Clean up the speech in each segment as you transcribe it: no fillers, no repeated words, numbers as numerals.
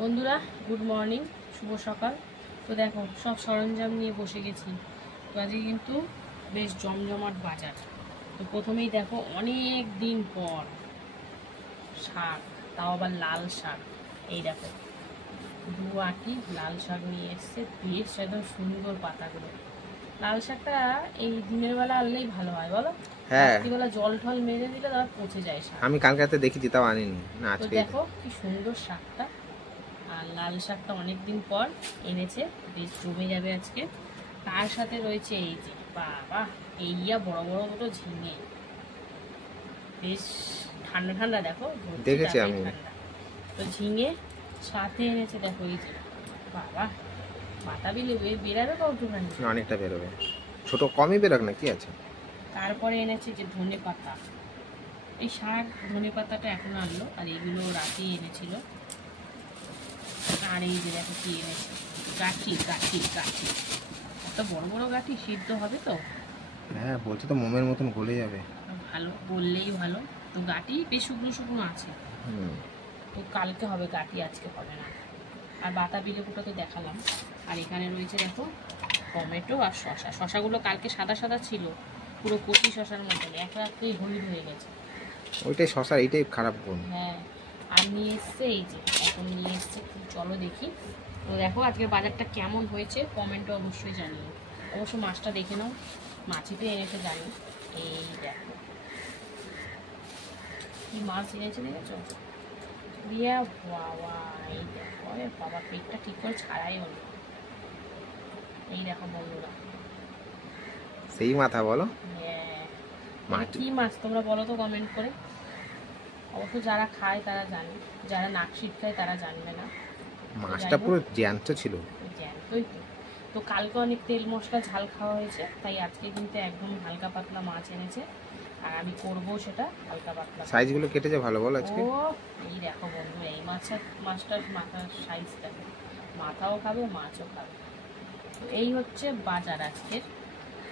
বন্ধুরা good morning, শুভ সকাল। তো দেখো সব সরঞ্জাম নিয়ে বসে গেছি। তো আজকে কিন্তু বেশ জমজমাট বাজার। তো প্রথমেই দেখো অনেক দিন পর শাক, তাও আবার লাল শাক। এই দেখো 2 আঁটি লাল শাক নিয়ে এসছে, বেশ একদম সুন্দর পাতাগুলো। লাল শাকটা এই দিনের বেলা আনলেই ভালো হয় বলো? হ্যাঁ, রাত্রিবেলা জল ঠল মেরে দিলে তারা পচে যায় শাক। আমি কালকে রাতে দেখেছি, তাও আনিনি না তো আজকে। দেখো কি সুন্দর শাকটা। আর লাল শাকটা অনেকদিন পর এনেছে, বেশ জমে যাবে আজকে। তার সাথে রয়েছে এই যে বাবা, এইয়া বড় বড় মতো ঝিঙে, বেশ ঠান্ডা ঠান্ডা। দেখো দেখেছি আমি। ঠান্ডা। তো ঝিঙে সাথে এনেছে, দেখো এই যে বাবা, মাথা বিলে বেরাবে কতখানি, অনেকটা বেরোবে, ছোট কমই বেরোক না, কি আছে। তারপরে এনেছে যে ধনে পাতা। এই শাক ধনে পাতাটা এখন আনলো, আর এগুলো রাতেই এনেছিল। আর এই যে দেখো কি এনেছে, গাঠি গাঠি গাঠি, এত বড় বড় গাঠি, সিদ্ধ হবে তো? হ্যাঁ, বলছে তো মোমের মতন গলে যাবে। ভালো, বললেই ভালো। তো গাঠি বেশ শুকনো শুকনো আছে, তো কালকে হবে গাঠি, আজকে হবে না। আর বাতাবি লেবুটা তো দেখালাম। আর এখানে রয়েছে দেখো টমেটো আর শশা। শশাগুলো কালকে সাদা সাদা ছিল, পুরো কচি শশার মতন, এক রাত্রেই হলুদ হয়ে গেছে। ওইটাই শশা, এইটাই খারাপ গুণ। হ্যাঁ, আর নিয়ে এসছে এই যে, এখন নিয়ে এসছে, চলো দেখি। তো দেখো আজকের বাজারটা কেমন হয়েছে কমেন্টে অবশ্যই জানিও। অবশ্য মাছটা দেখে নাও, মাছিতে এনেছে জানি। এই দেখো কি মাছ এনেছে, দেখেছো? রিয়া বাবা, এই দেখো, আরে বাবা, পেটটা ঠিক করে ছাড়াই হলো। এই দেখো বন্ধুরা, সেই মাথা বলো। হ্যাঁ, মাছ কি মাছ তোমরা বলো তো কমেন্ট করে। অবশ্য যারা খায় তারা জানে, যারা নাকশিট খায় তারা জানবে না। মাছটা পুরো জ্যান্ত ছিল। জ্যান্তই তো। তো কালকে অনেক তেল মশলা ঝাল খাওয়া হয়েছে, তাই আজকে কিন্তু একদম হালকা পাতলা মাছ এনেছে। আর আমি করবো সেটা হালকা পাতলা। সাইজগুলো কেটেছে ভালো বলো আজকে। ও এই দেখো বন্ধু, এই মাছটার মাথার সাইজ দেখো, মাথাও খাবে মাছও খাবে। তো এই হচ্ছে বাজার আজকের।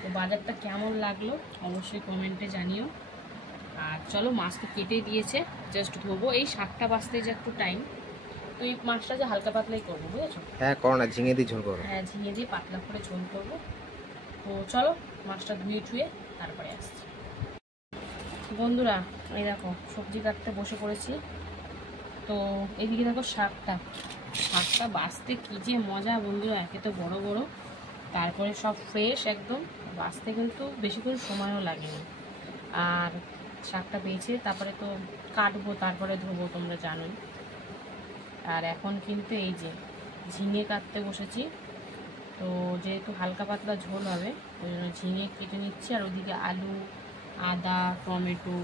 তো বাজারটা কেমন লাগলো অবশ্যই কমেন্টে জানিও। আর চলো, মাছ তো কেটে দিয়েছে, জাস্ট ধোবো। এই শাকটা বাঁচতে যে একটু টাইম, তো এই মাছটা যে হালকা পাতলাই করবো, বুঝেছো? হ্যাঁ, করো না, ঝিঙে দিয়ে ঝোল করো। হ্যাঁ, ঝিঙে দিয়ে পাতলা করে ঝোল করবো। তো চলো মাছটা ধুয়ে ধুয়ে তারপরে আসছি। বন্ধুরা এই দেখো সবজি কাটতে বসে পড়েছি। তো এদিকে দেখো শাকটা বাছতে কি যে মজা বন্ধুরা, একে তো বড় বড়, তারপরে সব ফ্রেশ একদম। বাছতে কিন্তু বেশিক্ষণ সময়ও লাগেনি। আর শাকটা বেছে তারপরে তো কাটবো, তারপরে ধোবো, তোমরা জানোই। আর এখন কিন্তু এই যে ঝিঙে কাটতে বসেছি। তো যেহেতু হালকা পাতলা ঝোল হবে, ওই জন্য ঝিঙে কেটে নিচ্ছি। আর ওদিকে আলু, আদা, টমেটো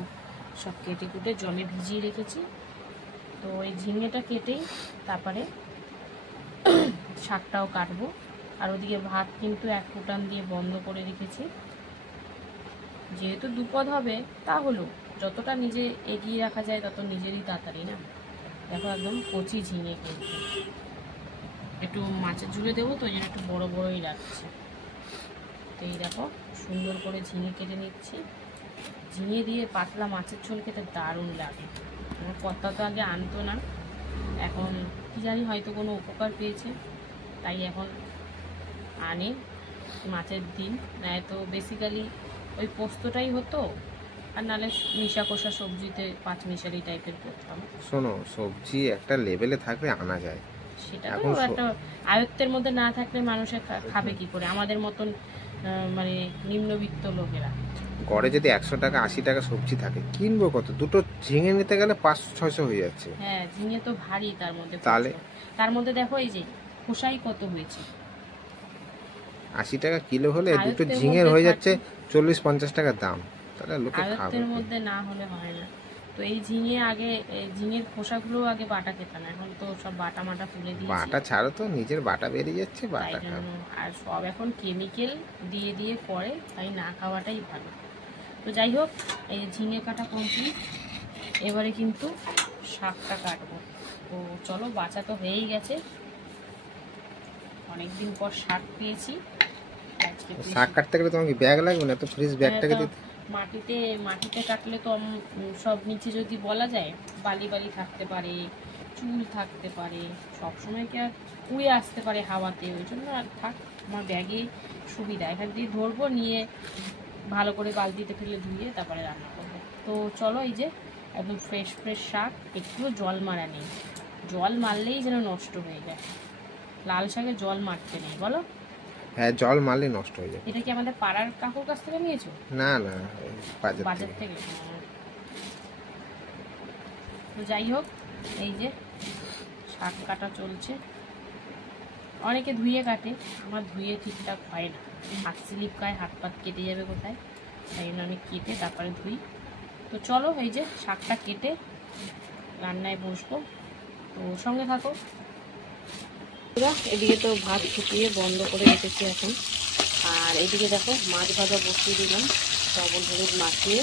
সব কেটে কুটে জলে ভিজিয়ে রেখেছি। তো এই ঝিঙেটা কেটেই তারপরে শাকটাও কাটবো। আর ওদিকে ভাত কিন্তু 1 ফুটান দিয়ে বন্ধ করে রেখেছি। যেহেতু দুপদ হবে, তা হলো যতটা নিজে এগিয়ে রাখা যায় তত নিজেরই তাড়াতাড়ি না। দেখো একদম কচি ঝিঙে, কিন্তু একটু মাছের ঝুলে দেবো, তো ওই জন্য একটু বড় বড়ই রাখছে। তো এই দেখো সুন্দর করে ঝিঙে কেটে নিচ্ছি। ঝিঙে দিয়ে পাতলা মাছের ঝোল খেতে দারুণ লাগে। আমার কর্তা তো আগে আনতো না, এখন কি জানি হয়তো কোনো উপকার পেয়েছে, তাই এখন আনে মাছের দিন। নয় তো বেসিক্যালি ওই পোস্তটাই হতো, আর নাহলে মিশা কষা সবজিতে 5 মিশালি টাইপের করতাম। শোনো, সবজি একটা লেভেলে থাকলে আনা যায়। সেটা তো একটা আয়ত্তের মধ্যে না থাকলে মানুষে খাবে কি করে, আমাদের মতন মানে নিম্নবিত্ত লোকেরা। গড়ে যদি 100 টাকা 80 টাকা সবজি থাকে, কিনবো কত? দুটো ঝিঙে নিতে গেলে 500-600 হয়ে যাচ্ছে। হ্যাঁ, ঝিঙে তো ভারী, তাহলে তার মধ্যে দেখো এই যে খোসাই কত হয়েছে। 80 টাকা কিলো হলে দুটো ঝিঙের হয়ে যাচ্ছে 40-50 টাকা দাম। তাহলে লোকে খাবে। আয়ত্তের মধ্যে না হলে হয় না। তো এই ঝিঙে আগে, ঝিঙের খোসাগুলো আগে বাটা খেতাম, এখন তো সব বাটা মাটা তুলে দিয়েছি। বাটা ছাড়ো তো, নিজের বাটা বেরিয়ে যাচ্ছে, তাই বাটা খাও। জন্য আর সব এখন কেমিক্যাল দিয়ে দিয়ে করে, তাই না খাওয়াটাই ভালো। তো যাই হোক, এই ঝিঙে কাটা কমপ্লিট, এবারে কিন্তু শাকটা কাটবো। তো চলো, বাছা তো হয়েই গেছে, অনেকদিন পর শাক পেয়েছি। আজকে শাক কাটতে গেলে তোমাকে ব্যাগ লাগবে না? তো ফ্রিজ ব্যাগটাকে দিতে। মাটিতে কাটলে তো সব নিচে যদি বলা যায় বালি বালি থাকতে পারে, চুল থাকতে পারে, সবসময় কি আর উড়ে আসতে পারে হাওয়াতে, ওই জন্য আর থাক, আমার ব্যাগে সুবিধা, এখান দিয়ে ধরবো, নিয়ে ভালো করে বালতিতে ফেলে ধুয়ে তারপরে রান্না করবো। তো চলো, এই যে একদম ফ্রেশ ফ্রেশ শাক, একটুও জল মারা নেই, জল মারলেই যেন নষ্ট হয়ে যায়, লাল শাকে জল মারতে নেই বলো। হ্যাঁ, জল মারলে নষ্ট হয়ে যায়। এটা কি আমাদের পাড়ার কাকুর কাছ থেকে নিয়েছো? না না, বাজার থেকে। তো যাই হোক, এই যে শাক কাটা চলছে, অনেকে ধুয়ে কাটে, আমার ধুয়ে ঠিকঠাক হয় না, হাত স্লিপ খায়, হাত পাত কেটে যাবে কোথায়, তাই জন্য আমি কেটে তারপরে ধুই। তো চলো, এই যে শাকটা কেটে রান্নায় বসবো, তো সঙ্গে থাকো। এদিকে তো ভাত ফুটিয়ে বন্ধ করে রেখেছি এখন, আর এইদিকে দেখো মাছ ভাজা বসিয়ে দিলাম লবণ হলুদ মাখিয়ে।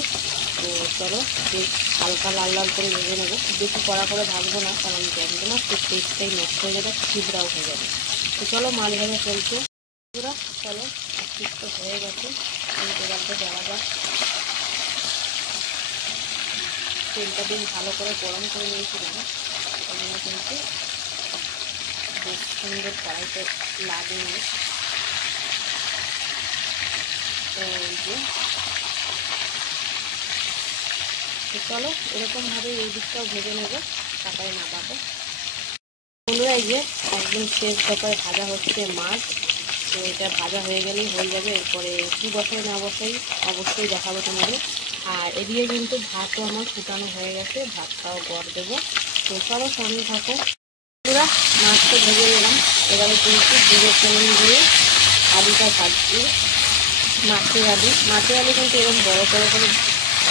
তো চলো, বেশ হালকা লাল লাল করে ভেজে নেবো, বেশি কড়া করে ভাজবো না, কারণ একদম আর টেস্টটাই নষ্ট হয়ে যাবে, ছিবড়াও হয়ে যাবে। তো চলো, মাছ ভাজা চলছে পুরো, চলো তো হয়ে গেছে, তেলটা দেওয়া যাক। তেলটা দিন ভালো করে গরম করে নিয়েছিলাম, ওই জন্য কিন্তু বেশ সুন্দর কড়াইতে লাগেনি। তো এই যে চলো, এরকমভাবে এই দিকটাও ভেজে নেবো, তারপরে নামাবো। বন্ধুরা, এই যে একদম শেষ ব্যাপারে ভাজা হচ্ছে মাছ, তো এটা ভাজা হয়ে গেলেই হয়ে যাবে, এরপরে কী বসাই না বসাই অবশ্যই দেখাবো তোমাদের। আর এদিকে কিন্তু ভাতও আমার ফুটানো হয়ে গেছে, ভাতটাও গড় দেবো। তো চলো, সঙ্গে থাকো। বন্ধুরা, মাছটা ভেজে নিলাম, এবারে কিন্তু জিরে ফোড়ন দিয়ে আলুটা ভাজছি। মাছের আলু কিন্তু এরকম বড়ো বড়ো করে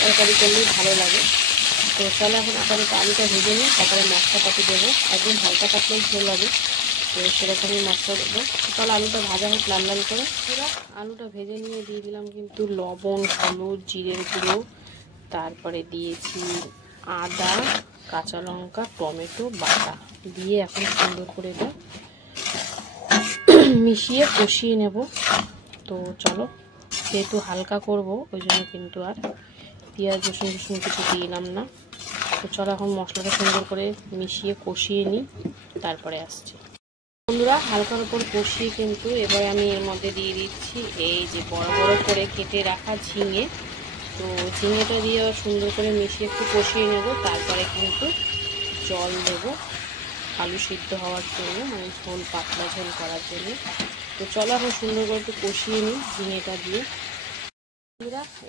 তরকারি করলেই ভালো লাগে। তো চলো, এখন আপাতত আলুটা ভেজে নিই, তারপরে মশলাপাতি দেবো, একদম হালকা পাতলাই ঝোল হবে, তো সেরকমই মশলা দেবো। চলো, আলুটা ভাজা হোক লাল লাল করে। আলুটা ভেজে নিয়ে দিয়ে দিলাম কিন্তু লবণ হলুদ জিরের গুঁড়ো, তারপরে দিয়েছি আদা কাঁচা লঙ্কা টমেটো বাটা দিয়ে এখন সুন্দর করে এটা মিশিয়ে কষিয়ে নেব। তো চলো, যেহেতু হালকা করব ওই জন্য কিন্তু আর পেঁয়াজ রসুন কিছু দিলাম না। তো চলো, এখন মশলাটা সুন্দর করে মিশিয়ে কষিয়ে নিই, তারপরে আসছি। বন্ধুরা, হালকার উপর কষিয়ে কিন্তু এবারে আমি এর মধ্যে দিয়ে দিচ্ছি এই যে বড় বড় করে কেটে রাখা ঝিঙে। তো ঝিঙেটা দিয়ে সুন্দর করে মিশিয়ে একটু কষিয়ে নেব, তারপরে কিন্তু জল দেব আলু সিদ্ধ হওয়ার জন্য, মানে ঝোল পাতলা ঝোল করার জন্য। তো চলো, এখন সুন্দর করে একটু কষিয়ে নিই ঝিঙেটা দিয়ে।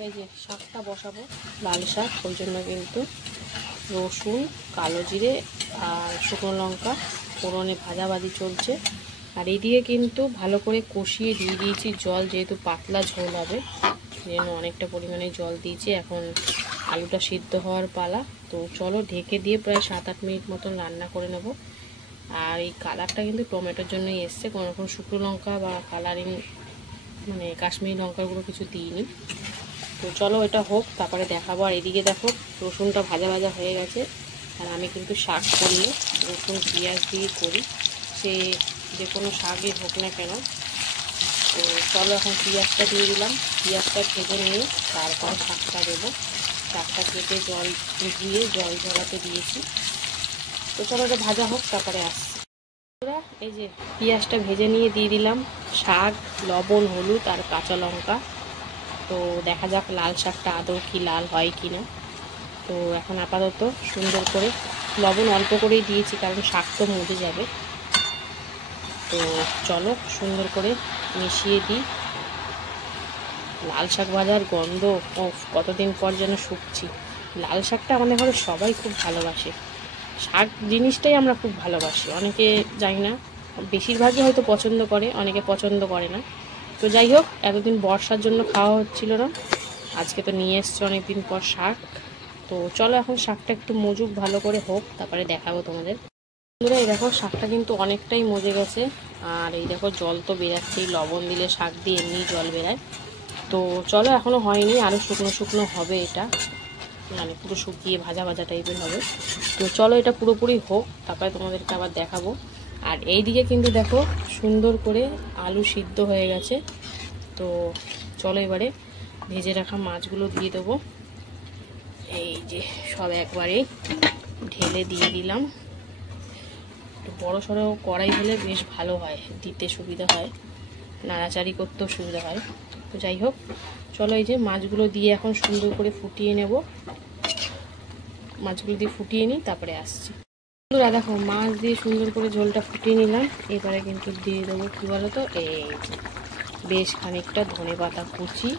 এই যে শাকটা বসাবো, লাল শাক, ওই জন্য কিন্তু রসুন কালো জিরে আর শুকনো লঙ্কা ফোড়নে ভাজাভাজি চলছে। আর এইদিকে কিন্তু ভালো করে কষিয়ে দিয়ে দিয়েছি জল, যেহেতু পাতলা ঝোল হবে সেজন্য অনেকটা পরিমাণে জল দিয়েছি। এখন আলুটা সিদ্ধ হওয়ার পালা। তো চলো, ঢেকে দিয়ে প্রায় 7-8 মিনিট মতন রান্না করে নেব। আর এই কালারটা কিন্তু টমেটোর জন্যই এসছে, কোনো রকম শুকনো লঙ্কা বা কালারিং মানে কাশ্মীরি লঙ্কার গুঁড়ো কিছু দিইনি। তো চলো, এটা হোক, তারপরে দেখাবো। আর এদিকে দেখো রসুনটা ভাজা ভাজা হয়ে গেছে, আর আমি কিন্তু শাক করলে রসুন পেঁয়াজ দিয়ে করি, সে যে কোনো শাকই হোক না কেন। তো চলো, এখন পেঁয়াজটা দিয়ে দিলাম, পেঁয়াজটা ভেজে নিয়ে তারপর শাকটা দেবো। শাকটা কেটে জল দিয়ে জল ঝরাতে দিয়েছি। তো চলো, এটা ভাজা হোক, তারপরে আসছি। এই যে পেঁয়াজটা ভেজে নিয়ে দিয়ে দিলাম শাক, লবণ হলুদ আর কাঁচা লঙ্কা। তো দেখা যাক লাল শাকটা আদৌ কি লাল হয় কি না। তো এখন আপাতত সুন্দর করে লবণ অল্প করেই দিয়েছি, কারণ শাক তো মজে যাবে। তো চলো, সুন্দর করে মিশিয়ে দিই। লাল শাক ভাজার গন্ধ কতদিন পর যেন শুকছি। লাল শাকটা আমাদের ঘরে সবাই খুব ভালোবাসে, শাক জিনিসটাই আমরা খুব ভালোবাসি। অনেকে জানি না, বেশিরভাগই হয়তো পছন্দ করে, অনেকে পছন্দ করে না। তো যাই হোক, এতদিন বর্ষার জন্য খাওয়া হচ্ছিল না, আজকে তো নিয়ে এসছে অনেকদিন পর শাক। তো চলো, এখন শাকটা একটু মজুক ভালো করে হোক, তারপরে দেখাবো তোমাদের। বন্ধুরা, এই দেখো শাকটা কিন্তু অনেকটাই মজে গেছে, আর এই দেখো জল তো বেরাচ্ছেই, লবণ দিলে শাক দিয়ে এমনি জল বেরায়। তো চলো, এখনও হয়নি, আরও শুকনো শুকনো হবে এটা, মানে পুরো শুকিয়ে ভাজা ভাজা টাইপের হবে। তো চলো, এটা পুরোপুরি হোক, তারপরে তোমাদেরকে আবার দেখাবো। আর এই দিকে কিন্তু দেখো সুন্দর করে আলু সিদ্ধ হয়ে গেছে। তো চলো, এবারে ভেজে রাখা মাছগুলো দিয়ে দেবো। এই যে সব একবারে ঢেলে দিয়ে দিলাম, বড় সড়ো কড়াই হলে বেশ ভালো হয়, দিতে সুবিধা হয়, নাড়াচাড়ি করতেও সুবিধা হয়। তো যাই হোক, চলো এই যে মাছগুলো দিয়ে এখন সুন্দর করে ফুটিয়ে নেব। মাছগুলো দিয়ে ফুটিয়ে নিই, তারপরে আসছি। বন্ধুরা দেখো, মাছ দিয়ে সুন্দর করে ঝোলটা ফুটিয়ে নিলাম। এবারে কিন্তু দিয়ে দেবো কী বলো তো, এই বেশ খানিকটা ধনেপাতা কুচি।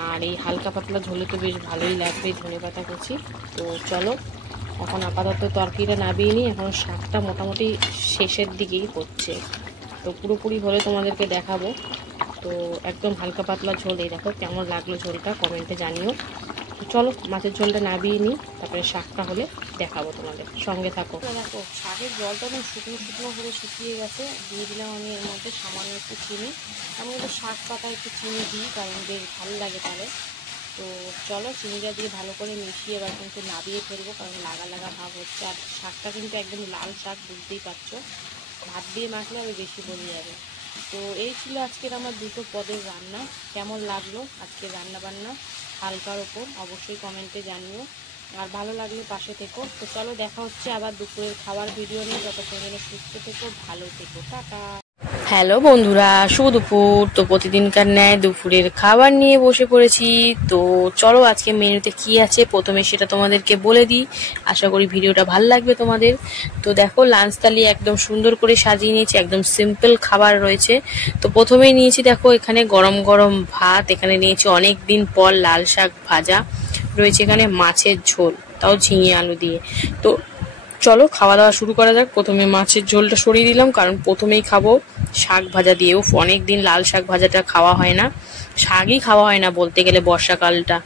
আর এই হালকা পাতলা ঝোলে তো বেশ ভালোই লাগবে ধনেপাতা কুচি। তো চলো এখন আপাতত তরকারিটা নামিয়ে নিই। এখন শাকটা মোটামুটি শেষের দিকেই হচ্ছে, তো পুরোপুরি হলে তোমাদেরকে দেখাবো। তো একদম হালকা পাতলা ঝোল, এই দেখো কেমন লাগলো ঝোলটা কমেন্টে জানিও। তো চলো মাছের ঝোলটা নামিয়ে নিই, তারপরে শাকটা হলে দেখাবো তোমাদের, সঙ্গে থাকো। দেখো শাকের জলটা না শুকনো শুকনো করে শুকিয়ে গেছে। দিয়ে দিলাম আমি এর মধ্যে সামান্য একটু চিনি। আমি একটু শাক পাতা একটু চিনি দিই, কারণ বেশ ভালো লাগে তাহলে। তো চলো চিনিটা দিয়ে ভালো করে মিশিয়ে এবার কিন্তু নামিয়ে ফেলবো, কারণ লাগা লাগা ভাব হচ্ছে। আর শাকটা কিন্তু একদম লাল শাক, বুঝতেই পারছো, ভাত দিয়ে মাখলে আরও বেশি বলে যাবে। তো এই ছিল আজকের আমার দুটো পদের রান্না। কেমন লাগলো আজকের রান্না বান্না হালকার ওপর অবশ্যই কমেন্টে জানিও, আর ভালো লাগলে পাশে থেকো। তো চলো দেখা হচ্ছে আবার দুপুরের খাবার ভিডিও নিয়ে। যতক্ষণ যেন সুস্থ থেকো, ভালো থেকো, টাটা। হ্যালো বন্ধুরা, শুভ দুপুর। তো প্রতিদিনকার ন্যায় দুপুরের খাবার নিয়ে বসে পড়েছি। তো চলো আজকে মেনুতে কি আছে প্রথমে সেটা তোমাদেরকে বলে দিই, আশা করি ভিডিওটা ভালো লাগবে তোমাদের। তো দেখো লাঞ্চ থালি একদম সুন্দর করে সাজিয়ে নিয়েছি, একদম সিম্পল খাবার রয়েছে। তো প্রথমেই নিয়েছি দেখো এখানে গরম গরম ভাত, এখানে নিয়েছি অনেক দিন পর লাল শাক ভাজা, রয়েছে এখানে মাছের ঝোল, তাও ঝিঙে আলু দিয়ে। তো চলো খাওয়া দাওয়া শুরু করা যাক। প্রথমে মাছের ঝোলটা সরিয়ে দিলাম, কারণ প্রথমেই খাবো শাক ভাজা দিয়েও। অনেক দিন লাল শাক ভাজাটা খাওয়া হয় না, শাকই খাওয়া হয় না বলতে গেলে বর্ষাকালটা।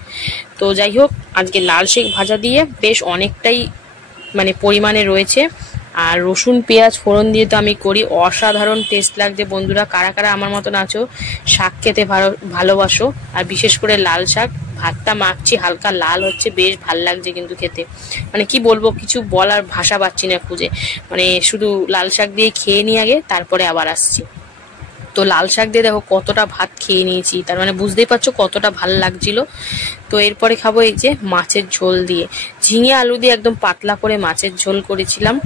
তো যাই হোক, আজকে লাল শাক ভাজা দিয়ে বেশ অনেকটাই মানে পরিমাণে রয়েছে। আর রসুন পেঁয়াজ ফোড়ন দিয়ে তো আমি করি, অসাধারণ টেস্ট লাগছে। বন্ধুরা কারা কারা আমার মতন আছো, শাক খেতে ভালোবাসো, আর বিশেষ করে লাল শাক। ভাতটা মাখছি, হালকা লাল হচ্ছে, বেশ ভাল লাগছে কিন্তু খেতে। মানে কি বলবো, কিছু বলার ভাষা পাচ্ছি না খুঁজে। মানে শুধু লাল শাক দিয়ে খেয়ে নিয়ে আগে, তারপরে আবার আসছি। তো লাল শাক দিয়ে দেখো কতটা ভাত খেয়ে নিয়েছি, তার মানে বুঝতেই পারছো কতটা ভাল লাগছিল। তো এরপরে খাবো এই যে মাছের ঝোল দিয়ে, ঝিঙে আলু দিয়ে একদম পাতলা করে মাছের ঝোল করেছিলাম।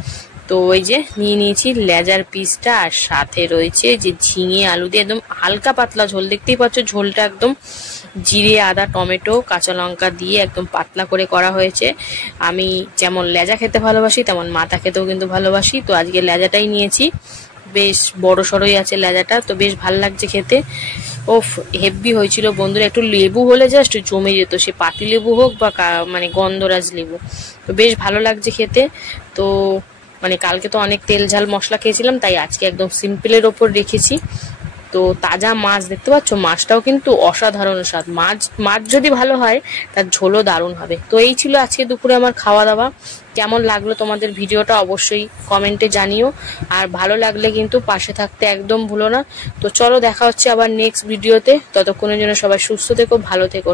তো ওই যে নিয়ে নিয়েছি লেজার পিসটা, আর সাথে রয়েছে যে ঝিঙে আলু দিয়ে একদম হালকা পাতলা ঝোল। দেখতেই পাচ্ছ ঝোলটা একদম জিরে আদা টমেটো কাঁচা লঙ্কা দিয়ে একদম পাতলা করে করা হয়েছে। আমি যেমন লেজা খেতে ভালোবাসি, তেমন মাথা খেতেও কিন্তু ভালোবাসি। তো আজকে লেজাটাই নিয়েছি, বেশ বড় সড়োই আছে লেজাটা, তো বেশ ভাল লাগছে খেতে। ওফ হেভি হয়েছিল বন্ধুরা, একটু লেবু হলে জাস্ট জমে যেত, সে পাতি লেবু হোক বা মানে গন্ধরাজ লেবু। তো বেশ ভালো লাগছে খেতে। তো মানে কালকে তো অনেক তেল ঝাল মশলা খেয়েছিলাম, তাই আজকে একদম সিম্পলের ওপর রেখেছি। তো তাজা মাছ দেখতে পাচ্ছ, মাছটাও কিন্তু অসাধারণ স্বাদ। মাছ যদি ভালো হয় তার ঝোলও দারুণ হবে। তো এই ছিল আজকে দুপুরে আমার খাওয়া দাওয়া। কেমন লাগলো তোমাদের ভিডিওটা অবশ্যই কমেন্টে জানিও, আর ভালো লাগলে কিন্তু পাশে থাকতে একদম ভুলো না। তো চলো দেখা হচ্ছে আবার নেক্সট ভিডিওতে, ততক্ষণের জন্য সবাই সুস্থ থেকো, ভালো থেকো।